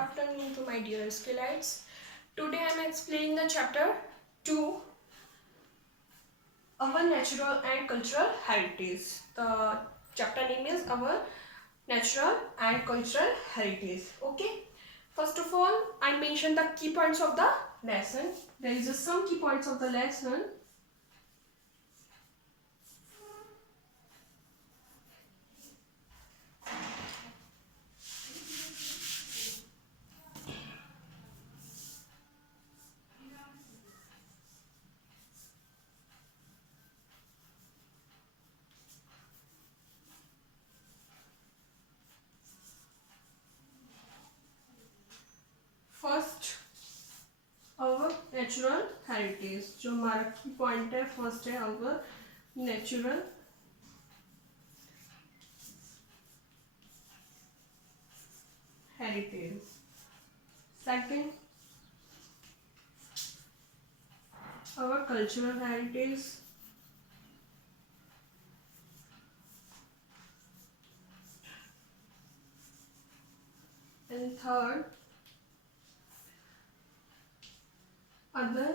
afternoon to my dear Skillites. Today I am explaining the chapter 2, Our Natural and Cultural Heritage. The chapter name is Our Natural and Cultural Heritage. Okay. First of all, I mention the key points of the lesson. There is some key points of the lesson. First our natural heritage, जो हमारा key point है, first है our natural heritage. Second our cultural heritage. And third other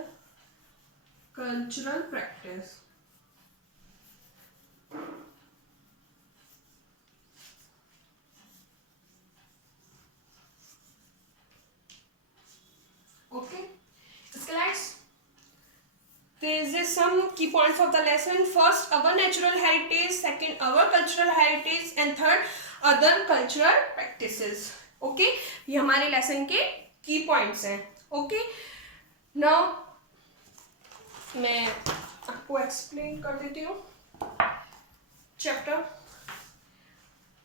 cultural practice. Okay, Skillites, there is some key points of the lesson. First, our natural heritage. Second, our cultural heritage. And third, other cultural practices. Okay, ये हमारे lesson के key points हैं. Okay. Now मैं आपको explain कर देती हूँ chapter.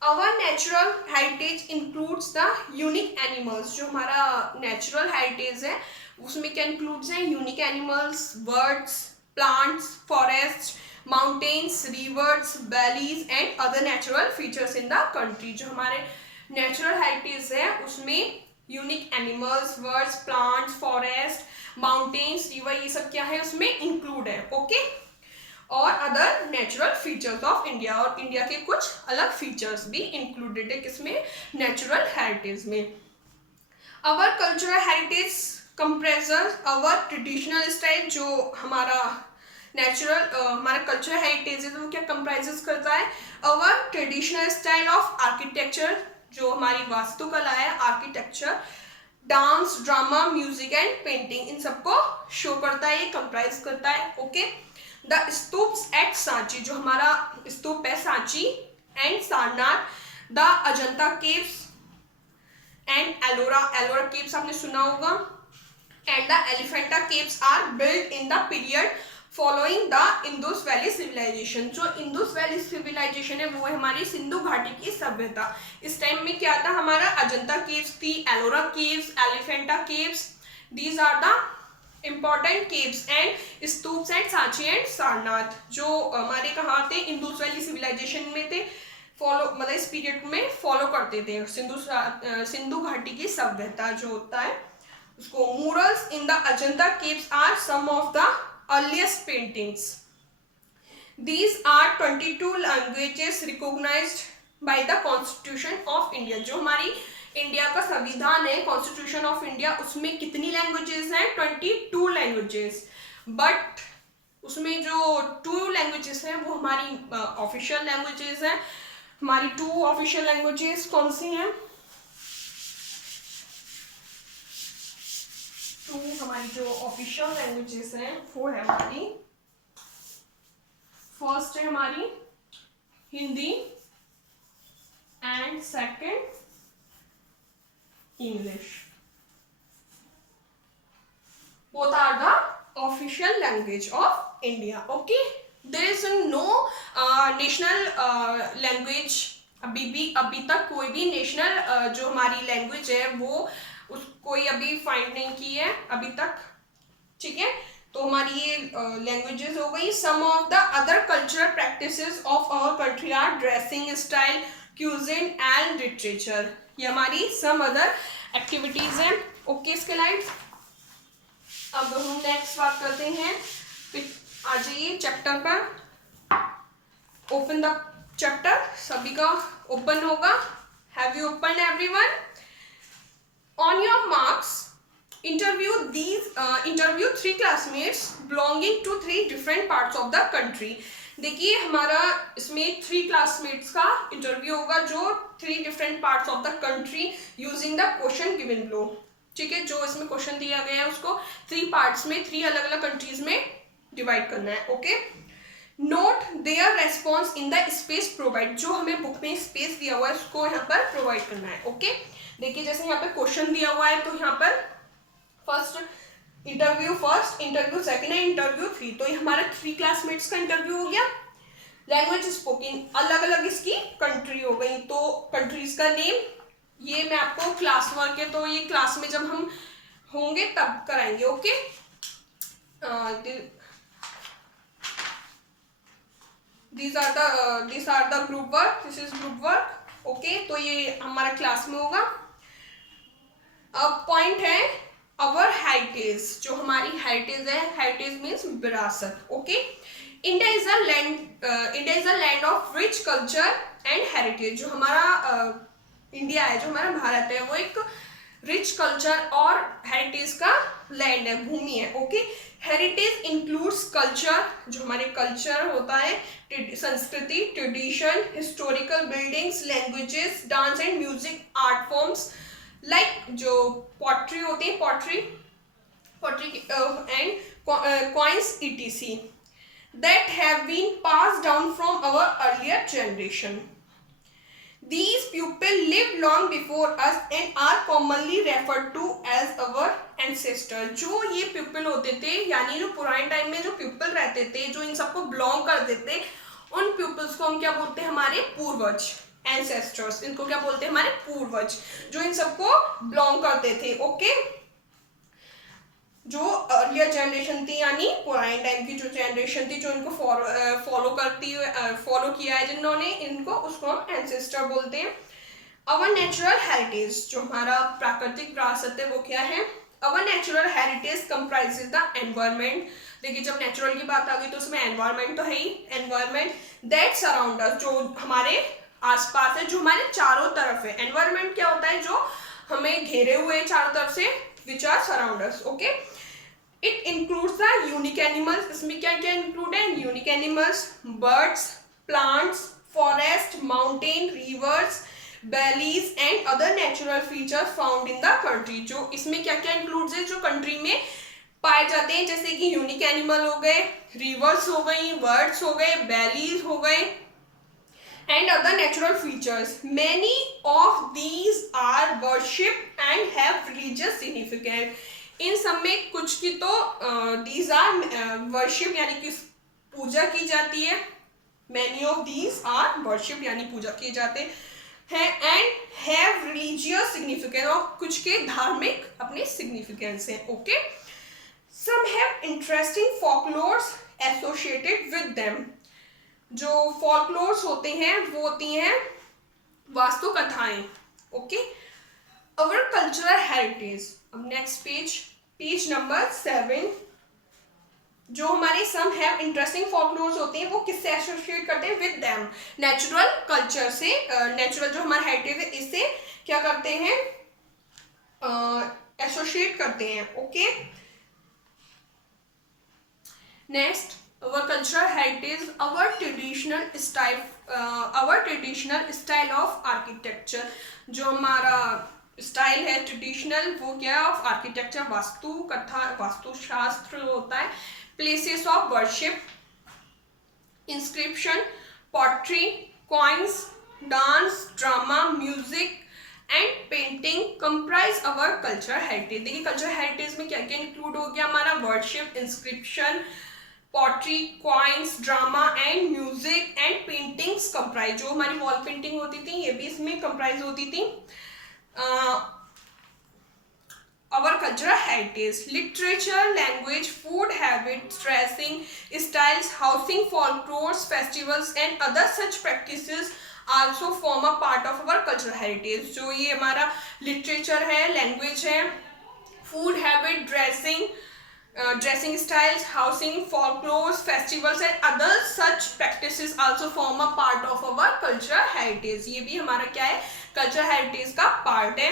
Our natural heritage includes the unique animals. जो हमारा नेचुरल हेरिटेज है उसमें क्या इंक्लूड्स हैं? Unique animals, birds, plants, forest, mountains, rivers, valleys and other natural features in the country. जो हमारे नेचुरल हेरिटेज है उसमें unique animals, birds, plants, forest, mountains, river, ये सब क्या है उसमें इंक्लूड है. ओके. और other natural features of India, और इंडिया के कुछ अलग फीचर्स भी इंक्लूडेड है किसमें? नेचुरल हेरिटेज में. अवर कल्चरल हेरिटेज कंप्रेसेस अवर ट्रेडिशनल स्टाइल. जो हमारा नेचुरल हमारा कल्चरल हेरिटेज है तो वो क्या कंप्राइजेस करता है? Our traditional style of architecture. जो हमारी वास्तुकला है, architecture, dance, drama, music and painting, इन सबको शो करता है, ये कंप्राइज करता है. Okay. The stupas at Sanchi. जो हमारा स्तूप है Sanchi and Sarnath. The Ajanta caves and Ellora. Ellora caves आपने सुना होगा. And the Elephanta caves are build in the period following the Indus valley civilisation. जो इंडस वैली सिविलाइजेशन है वो है हमारी सिंधु घाटी की सभ्यता. इस टाइम में क्या था? हमारा अजंता केव्स थी, Ellora caves, Elephanta caves. These are the important caves and stupas at Sanchi and Sarnath. जो हमारे कहाँ थे? इंडस वैली सिविलाइजेशन में थे. फॉलो मतलब इस पीरियड में फॉलो करते थे सिंधु घाटी की सभ्यता जो होता है उसको. Murals in the Ajanta caves are some of the earliest paintings. These are 22 languages recognized by the Constitution of India. जो हमारी इंडिया का संविधान है, कॉन्स्टिट्यूशन ऑफ इंडिया, उसमें कितनी लैंग्वेजेस हैं? 22 लैंग्वेजेस. बट उसमें जो 2 लैंग्वेजेस हैं वो हमारी ऑफिशियल लैंग्वेजेस हैं. हमारी 2 ऑफिशियल लैंग्वेजेस कौन सी हैं? हमारी जो ऑफिशियल लैंग्वेजेस हैं वो है हमारी, फर्स्ट है हमारी Hindi and second English. Both are the official language of India. Okay. There is no national language. अभी तक कोई भी नेशनल जो हमारी लैंग्वेज है वो कोई अभी फाइंड नहीं की है अभी तक. ठीक है. तो हमारी ये लैंग्वेजेस हो गई. Some of the other cultural practices of our country are dressing style, cuisine and literature. ये हमारी सम अदर एक्टिविटीज हैं. ओके स्किलाइट्स. अब हम नेक्स्ट बात करते हैं. आ जाइए चैप्टर पर. Open the chapter. सभी का ओपन होगा. Have you open everyone? On your marks, interview 3 classmates belonging to 3 different parts of the country. देखिए हमारा इसमें 3 क्लासमेट्स का इंटरव्यू होगा जो 3 different parts of the country using the question given below. ठीक है, जो इसमें क्वेश्चन दिया गया है उसको 3 पार्ट्स में 3 अलग अलग कंट्रीज में डिवाइड करना है. Okay, note their response in the space provide. जो हमें बुक में स्पेस दिया हुआ है उसको यहाँ पर प्रोवाइड करना है. ओके, देखिए जैसे यहाँ पर क्वेश्चन दिया हुआ है तो यहाँ पर फर्स्ट इंटरव्यू सेकंड है इंटरव्यू 3. तो ये हमारा 3 क्लासमेट्स का इंटरव्यू हो गया. लैंग्वेज स्पोकन अलग अलग इसकी कंट्री हो गई. तो कंट्रीज का नेम ये मैं आपको क्लास वर्क है तो ये क्लास में जब हम होंगे तब कराएंगे. Okay, these are the group work. This is group work. Okay, तो ये हमारा क्लास में होगा. अब पॉइंट है अवर हेरिटेज. जो हमारी हेरिटेज है, हेरिटेज मीन्स विरासत. Okay, India is a land of rich culture and heritage. जो हमारा इंडिया है, जो हमारा भारत है, वो एक रिच कल्चर और हेरिटेज का लैंड है, भूमि है. Okay, heritage includes culture. जो हमारे कल्चर होता है, संस्कृति, tradition, historical buildings, languages, dance and music, art forms like जो पॉटरी होती है, pottery and coins etc. that have been passed down from our earlier generation. These people lived long before us and are commonly referred to as our ancestors. जो ये people होते थे, यानी जो पुराने टाइम में जो पीपल रहते थे, जो इन सबको बिलोंग करते थे, उन पीपल्स को हम क्या बोलते हैं? हमारे पूर्वज, एंसेस्टर्स. इनको क्या बोलते हैं? हमारे पूर्वज, जो इन सबको बिलोंग करते थे. ओके, जो अर्लियर जनरेशन थी, यानी पुराने टाइम की जो जनरेशन थी, जो इनको फॉलो किया है जिन्होंने इनको, उसको हम एंसेस्टर बोलते हैं. Our natural heritage. जो हमारा प्राकृतिक विरासत है वो क्या है? Our natural heritage comprises the environment. देखिए जब नेचुरल की बात आ गई तो उसमें एनवायरमेंट तो है ही. एनवायरमेंट दैट सराउंड अस. जो हमारे आसपास है, जो हमारे चारों तरफ है. एनवायरमेंट क्या होता है? जो हमें घेरे हुए चारों तरफ से, which are surround us. Okay, it includes the unique animals. इसमें क्या क्या इंक्लूड है? Unique animals, birds, plants, forest, mountain, rivers, valleys and other natural features found in the country. जो इसमें क्या क्या इंक्लूड्स है? जो कंट्री में पाए जाते हैं, जैसे कि यूनिक एनिमल हो गए, रिवर्स हो गई, बर्ड्स हो गए, वैलीज हो गए and other natural features. Many of these are worshipped and have religious significance. इन सब में कुछ की तो these are worship यानी कि पूजा की जाती है. Many of these are worship यानी पूजा किए जाते हैं and have religious significance. और कुछ के धार्मिक अपने significance हैं. Okay, some have interesting folklores associated with them. जो फॉल्कलोर्स होते हैं वो होती हैं वास्तु कथाएं. ओके, अवर कल्चरल हेरिटेज. अब नेक्स्ट पेज नंबर 7. जो हमारे सम हैव इंटरेस्टिंग फॉल्कलोर्स होते हैं वो किससे एसोसिएट करते हैं? With them. नेचुरल कल्चर से, नेचुरल जो हमारा हेरिटेज है इससे क्या करते हैं? एसोसिएट करते हैं. Okay, next our cultural heritage, our traditional style of architecture. जो हमारा स्टाइल है ट्रेडिशनल, वो क्या है? ऑफ आर्किटेक्चर, वास्तु कथा, वास्तुशास्त्र होता है. Places of worship, inscription, pottery, coins, dance, drama, music and painting comprise our cultural heritage. देखिए कल्चरल हेरिटेज में क्या क्या इंक्लूड हो गया? हमारा worship, inscription, pottery, coins, drama and music and paintings comprise. जो हमारी वॉल पेंटिंग होती थी ये भी इसमें कंप्राइज होती थी. our cultural heritage, literature, language, food habits, dressing styles, housing, folklores, festivals and other such practices also form a part of our cultural heritage. जो ये हमारा literature है, language है, food habit, dressing styles, housing, folklores, festivals and other such practices also form a part of our cultural heritage. ये भी हमारा क्या है? cultural heritage का part है.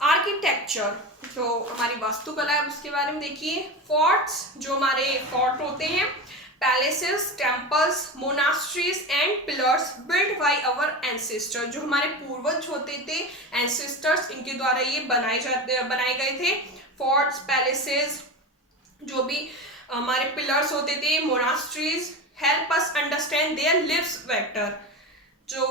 आर्किटेक्चर जो हमारी वास्तुकला है उसके बारे में देखिए। फोर्ट्स, जो हमारे फोर्ट होते हैं, palaces, temples, monasteries and pillars build by our ancestor, जो हमारे पूर्वज होते थे, एंसेस्टर्स, इनके द्वारा ये बनाए गए थे। फोर्ट्स, पैलेसेस, जो भी हमारे पिलर्स होते थे, monasteries, help us understand their lives better, जो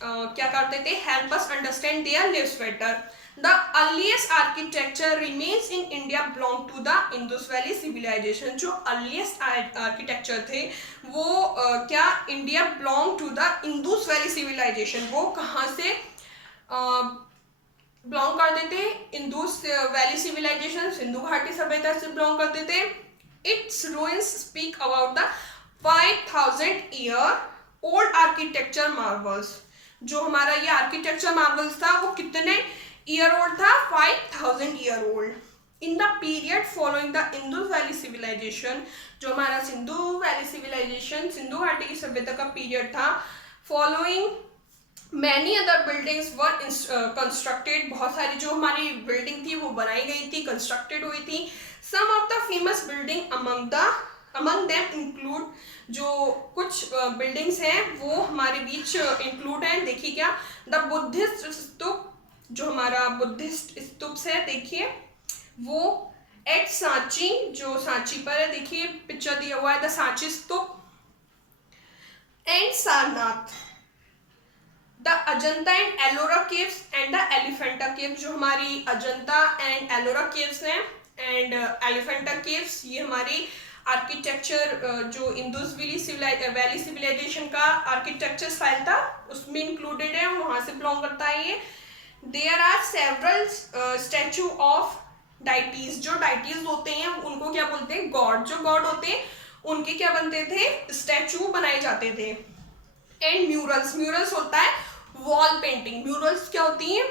क्या करते थे, help us understand their lives better. The earliest architecture remains in India belong to the Indus valley civilisation, जो अर्लीस्ट आर्किटेक्चर थे वो क्या India belong to the Indus valley civilisation, वो कहाँ से बिलोंग करते थे, इंडस वैली सिविलाइजेशन, सिंधु घाटी सभ्यता से बिलोंग करते थे। It's ruins speak about the 5000 year old architecture Marvels, जो हमारा ये आर्किटेक्चर मार्वल्स था वो कितने ईयर ओल्ड था, 5000 year old. In the period following the Indus valley civilisation, जो हमारा सिंधु वैली सिविलाइजेशन, सिंधु घाटी की सभ्यता का पीरियड था, फॉलोइंग मैनी अदर बिल्डिंग्स वर कंस्ट्रक्टेड, बहुत सारी जो हमारी बिल्डिंग थी वो बनाई गई थी, कंस्ट्रक्टेड हुई थी। Some of the famous building among them include, जो कुछ बिल्डिंग्स हैं वो हमारे बीच इंक्लूड हैं, देखिए क्या, द बुद्धिस्ट स्तूप, जो हमारा बुद्धिस्ट स्तूप है देखिए वो एट सांची, जो सांची पर है, देखिए पिक्चर दिया हुआ है, the Sanchi stupa, and Sarnath, the Ajanta and Ellora caves and the Elephanta cave, जो हमारी अजंता एंड एलोरा केव्स हैं एंड एलिफेंटा केव्स, ये हमारी आर्किटेक्चर जो इंडस वैली सिविलाइजेशन का आर्किटेक्चर स्टाइल था उसमें इंक्लूडेड है, वहां से बिलोंग करता है ये। There are several statue of deities, जो डाइटीज होते हैं उनको क्या बोलते हैं, गॉड, जो गॉड होते हैं उनके क्या बनते थे, स्टैचू बनाए जाते थे। एंड म्यूरल्स, म्यूरल्स होता है वॉल पेंटिंग, म्यूरल्स क्या होती है,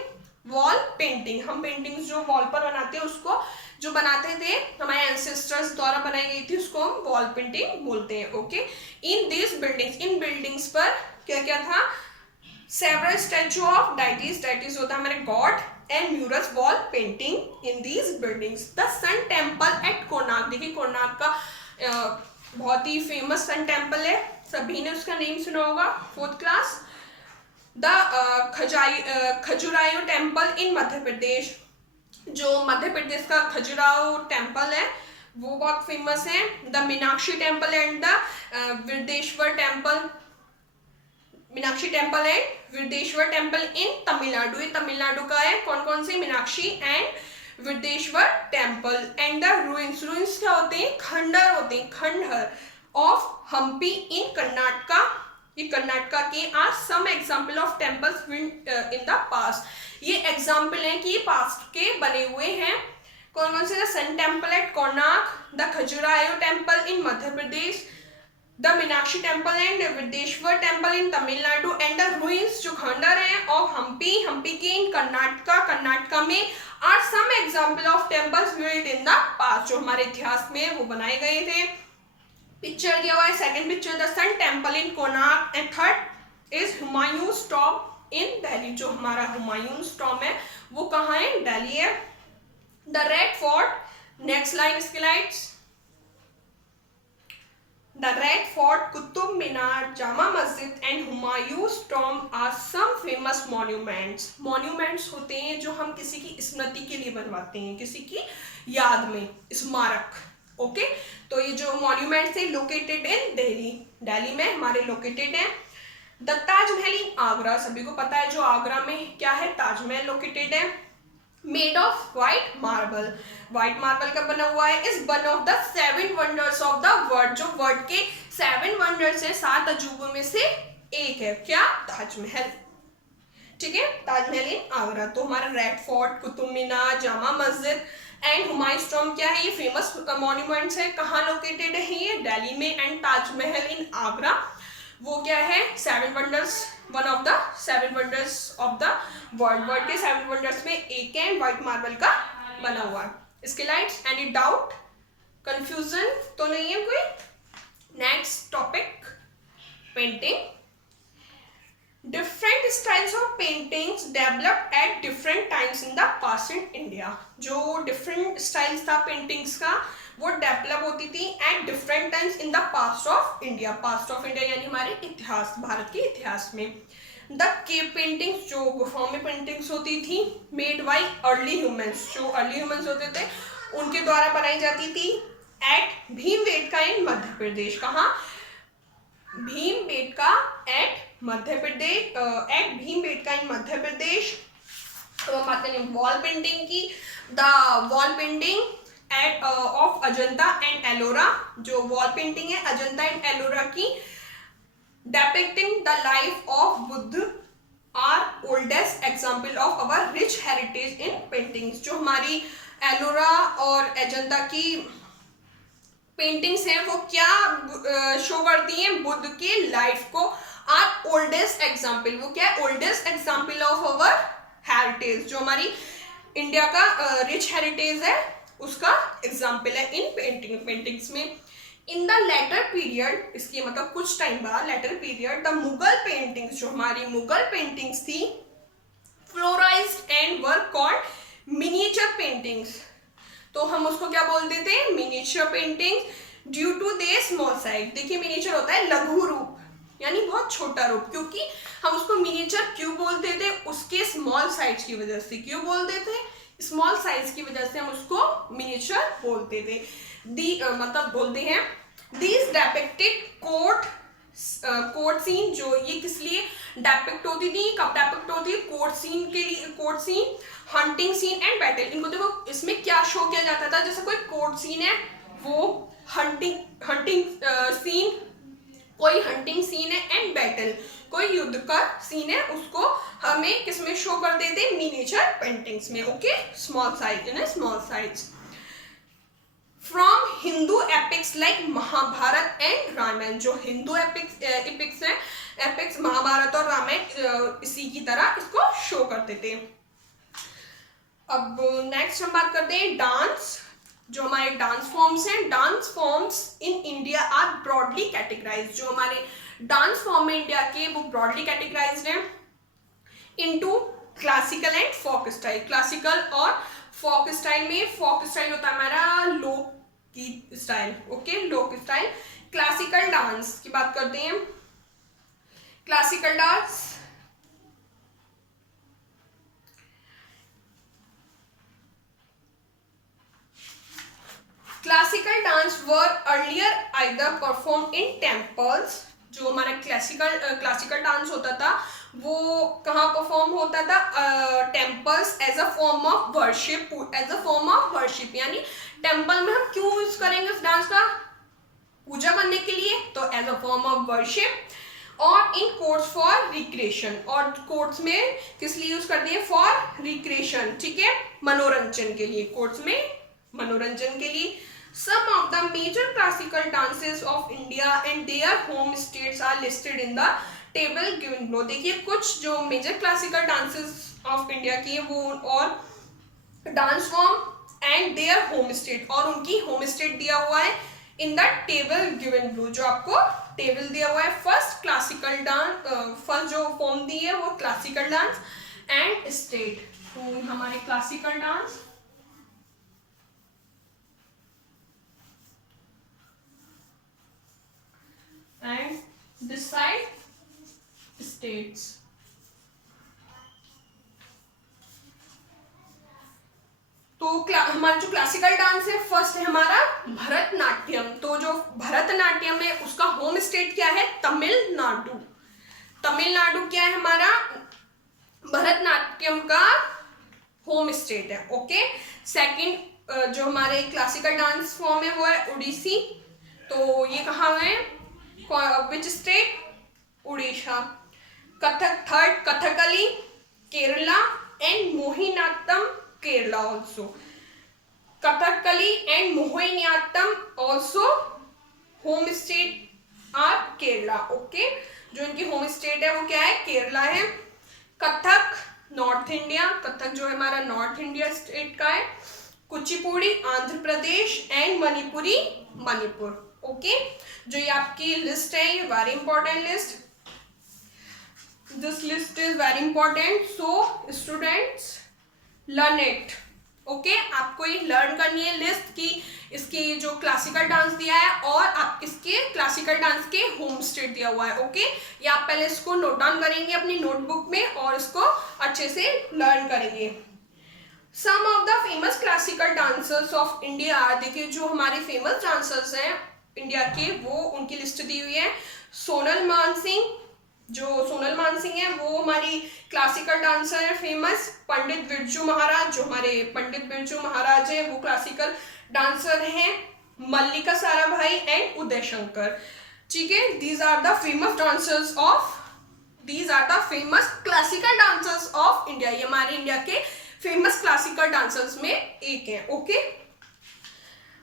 वॉल पेंटिंग, हम पेंटिंग्स जो वॉल पर बनाते हैं उसको, जो बनाते थे हमारे एंसेस्टर्स द्वारा बनाई गई थी उसको हम वॉल पेंटिंग बोलते हैं। Okay, in this buildings, in buildings पर क्या क्या था, several statue of deities, deities होता है हमारे god, and murals, wall painting in these buildings. The sun temple at Konark, देखिए कोणार्क का बहुत ही फेमस सन टेम्पल है, सभी ने उसका नेम सुना होगा, 4th class. The Khajuraho temple in Madhya Pradesh, जो मध्य प्रदेश का खजुराहो टेम्पल है वो बहुत फेमस है। The Meenakshi temple and the Virdeshwar temple, Meenakshi temple and Virdeshwar temple in Tamil Nadu, ये तमिलनाडु का है, कौन कौन से, Meenakshi and Virdeshwar temple. And the ruins, ruins क्या होते हैं, खंडर होते हैं, खंडहर ऑफ हम्पी इन कर्नाटका, ये कर्नाटका के are some example of temples in the past, ये एग्जाम्पल हैं कि पास्ट के बने हुए हैं, कौन कौन से, the sun temple at Konark, the Khajuraho temple in Madhya Pradesh, the Meenakshi temple and Virdeshwar temple in Tamil Nadu, and the ruins, जो खंडर हैं ऑफ हम्पी, हम्पी के इन कर्नाटका, कर्नाटका में, are some example of temples built in the past, जो हमारे इतिहास में वो बनाए गए थे। पिक्चर दिया हुआ है, second picture, the sun temple in Konark, and third is Humayun's tomb in Delhi, जो हमारा हुमायूंस टॉम है वो कहाँ है, दिल्ली है। The red fort, next line slides, the red fort, Qutub Minar, Jama Masjid and Humayun's tomb are some famous monuments, monuments होते हैं जो हम किसी की स्मृति के लिए बनवाते हैं, किसी की याद में, स्मारक। ओके, तो ये जो मॉन्यूमेंट्स है लोकेटेड इन दिल्ली, दिल्ली में हमारे लोकेटेड है। द ताजमहल इन आगरा, सभी को पता है जो आगरा में क्या है, ताजमहल लोकेटेड है। Made of white marble, white marble का बना हुआ है, is one of the 7 wonders of the world, जो वर्ल्ड के 7 वंडर्स है, 7 अजूबों में से एक है, क्या, ताजमहल। ठीक है, ताजमहल इन आगरा। तो हमारा red fort, Qutub Minar, Jama Masjid and Humayun's Tom क्या है, ये फेमस मॉन्यूमेंट्स है, कहाँ लोकेटेड है ये, दिल्ली में। एंड ताजमहल इन आगरा वो क्या है, 7 wonders, one of the 7 wonders of the world, world के 7 वंडर्स में एक है, व्हाइट मार्बल का बना हुआ है। इसके लाइट्स, एनी डाउट, कंफ्यूजन तो नहीं है कोई। Next topic, painting. Different styles of paintings developed at different times in the past in India. जो डिफरेंट स्टाइल्स था पेंटिंग्स का वो डेवलप होती थी at different times in the past of India. Past of India यानी हमारे इतिहास, भारत के इतिहास में। द केव पेंटिंग्स, जो गुफाओं में पेंटिंग्स होती थी, मेड बाई अर्ली ह्यूमंस, जो अर्ली ह्यूमंस होते थे उनके द्वारा बनाई जाती थी एट भीमबेटका इन मध्य प्रदेश। कहाँ? Bhimbetka at Madhya Pradesh, at Bhimbetka in Madhya Pradesh. तो हम बात करें वॉल पेंटिंग की, the wall painting at of Ajanta and Ellora, जो वॉल पेंटिंग है अजंता एंड एलोरा की, depicting the life of Buddha are oldest example of our rich heritage in paintings। जो हमारी एलोरा और अजंता की पेंटिंग्स हैं वो क्या शो करती हैं? बुद्ध के लाइफ को। आर ओल्डेस्ट एग्जाम्पल, वो क्या है? Oldest example of our heritage, जो हमारी इंडिया का रिच हेरिटेज है उसका एग्जाम्पल है इन पेंटिंग्स में। इन द लेटर पीरियड, इसके मतलब कुछ टाइम बाद, later period, the Mughal paintings, जो हमारी मुगल पेंटिंग्स थी, flourished and were called miniature paintings. तो हम उसको क्या बोलते थे? Miniature paintings, due to the small size. देखिए मिनिएचर होता है लघु रूप, यानी बहुत छोटा रूप। क्योंकि हम उसको मिनिएचर क्यों बोलते थे? उसके स्मॉल साइज की वजह से। क्यों बोलते थे? स्मॉल साइज की वजह से हम उसको मिनिएचर बोलते थे। मतलब बोलते हैं दीज डेपिक्टेड कोर्ट सीन, जो ये किस लिए डेपिक्ट होती थी? कब डेपिक्ट होती है? कोर्ट सीन के लिए, court scene, hunting scene and battle. इनको देखो इसमें क्या शो किया जाता था? जैसे कोई कोर्ट सीन है वो हंटिंग सीन, कोई हंटिंग सीन है, एंड बैटल कोई युद्ध का सीन है, उसको हमें किसमें शो कर देते? मिनिएचर पेंटिंग्स में। Okay, small size, in small size. From Hindu epics like Mahabharata and Ramayana, जो हिंदू एपिक्स है, एपिक्स महाभारत और रामायण इसी की तरह इसको शो करते थे। अब नेक्स्ट हम बात करते हैं डांस। जो हमारे डांस फॉर्म्स हैं, dance forms in India are broadly categorised. जो हमारे डांस फॉर्म है इंडिया के वो ब्रॉडली कैटेगराइज्ड हैं into classical and folk style. Classical और फोक स्टाइल में, फोक स्टाइल होता है हमारा लोक की स्टाइल। ओके, लोक स्टाइल। क्लासिकल डांस की बात करते हैं। Classical dance classical dance were earlier either perform in temples. जो हमारा क्लासिकल डांस होता था वो कहाँ परफॉर्म होता था? Temples, as a form of worship. As a form of worship यानी टेम्पल में हम क्यों यूज करेंगे उस डांस का? पूजा करने के लिए, तो as a form of worship. और इन कोर्ट्स फॉर रिक्रिएशन, और कोर्ट्स में किस लिए यूज करते हैं? फॉर रिक्रिएशन, ठीक है, मनोरंजन के लिए। कोर्ट्स में मनोरंजन के लिए। Some of the major classical dances of India and their home states are listed in the table given below। देखिए कुछ जो major classical dances of India की है वो, और dance form and there home state, और उनकी होम स्टेट दिया हुआ है in the table given below. जो आपको टेबल दिया हुआ है, फर्स्ट क्लासिकल डांस, फर्स्ट जो फॉर्म दी है वो क्लासिकल डांस एंड स्टेट। तो हमारे classical dance, and this side states। तो हमारा जो क्लासिकल डांस है, फर्स्ट है हमारा भरतनाट्यम। तो जो भरतनाट्यम है उसका होम स्टेट क्या है? तमिलनाडु। तमिलनाडु क्या है हमारा? भरतनाट्यम का होम स्टेट है। ओके, सेकंड जो हमारे क्लासिकल डांस फॉर्म है वो है उड़ीसी। तो ये कहाँ है? Which state? Odisha. Kathak, third Kathakali Kerala and Mohiniattam Kerala also. Kathakali and Mohiniattam also home state are Kerala. Okay, जो इनकी होम स्टेट है वो क्या है? केरला है। कथक नॉर्थ इंडिया, कथक जो है हमारा नॉर्थ इंडिया स्टेट का है। कुचिपुड़ी आंध्र प्रदेश एंड मणिपुरी मणिपुर। ओके, जो ये आपकी लिस्ट है ये very important list. This list is very important, so students learn it. Okay, आपको ये लर्न करनी है लिस्ट की, इसके जो क्लासिकल डांस दिया है और आप इसके क्लासिकल डांस के होम स्टेट दिया हुआ है। ओके, ये आप पहले इसको नोट डाउन करेंगे अपनी नोटबुक में और इसको अच्छे से लर्न करेंगे। Some of the famous classical dancers of India, देखिए जो हमारे फेमस डांसर्स हैं इंडिया के, वो उनकी लिस्ट दी हुई है। सोनल मानसिंह, जो सोनल मानसिंह है वो हमारी क्लासिकल डांसर है फेमस। पंडित बिरजू महाराज, जो हमारे पंडित बिरजू महाराज हैं वो क्लासिकल डांसर हैं। मल्लिका साराभाई एंड उदय शंकर, ठीक है, these are the famous dancers of, these are the famous classical dancers of India. ये हमारे इंडिया के फेमस क्लासिकल डांसर्स में एक है। ओके,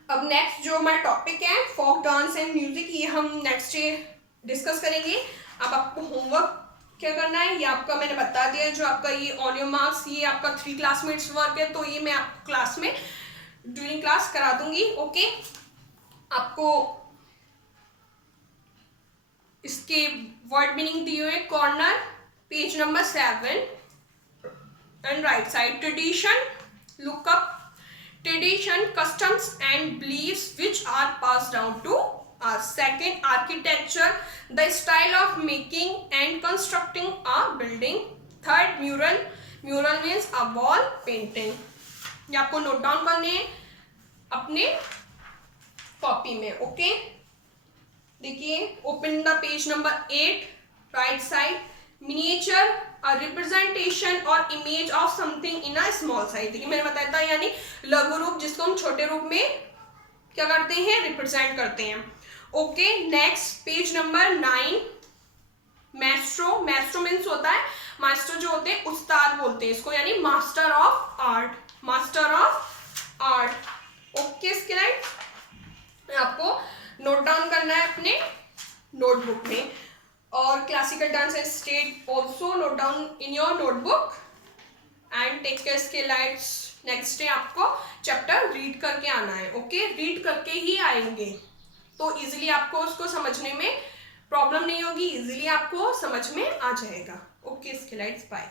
अब नेक्स्ट जो हमारा टॉपिक है फोक डांस एंड म्यूजिक, ये हम नेक्स्ट डे डिस्कस करेंगे। अब आपको होमवर्क क्या करना है, ये आपका मैंने बता दिया, जो आपका ये ऑन योर मार्क्स, ये आपका 3 क्लासमेट्स वर्क है, तो ये मैं आपको क्लास में ड्यूरिंग क्लास करा दूंगी। ओके, आपको इसके वर्ड मीनिंग दिए हुए corner, page number 7 and right side. Tradition, look up tradition, customs and beliefs which are passed down to us. Second, architecture, the style of making and constructing a building. Third, mural, mural means a wall painting. ये आपको note down करने हैं अपने copy में। Okay, देखिए, open the page number 8, right side. Miniature, a representation or image of something in a small size। देखिए मैंने बताया था, यानी लघु रूप, जिसको हम छोटे रूप में क्या करते हैं, रिप्रेजेंट करते हैं। Okay, next page number 9, Maestro. Maestro means होता है, मास्टर जो होते हैं उस्ताद बोलते हैं इसको, यानी master of art, master of art. Okay, इसके लाइक आपको नोट डाउन करना है अपने नोटबुक में। और classical dance and state also note down in your notebook and take care इसके लाइट्स। नेक्स्ट डे आपको चैप्टर रीड करके आना है। ओके, रीड करके ही आएंगे तो इजीली आपको उसको समझने में प्रॉब्लम नहीं होगी, इजीली आपको समझ में आ जाएगा। ओके, इसके लाइट्स, बाय।